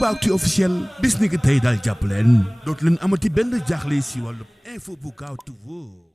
Toubaactu officiel bis ni ki tey daal jàpp leen dootu leen amati benn jaaxle si wàllu info bu gaaw te wóor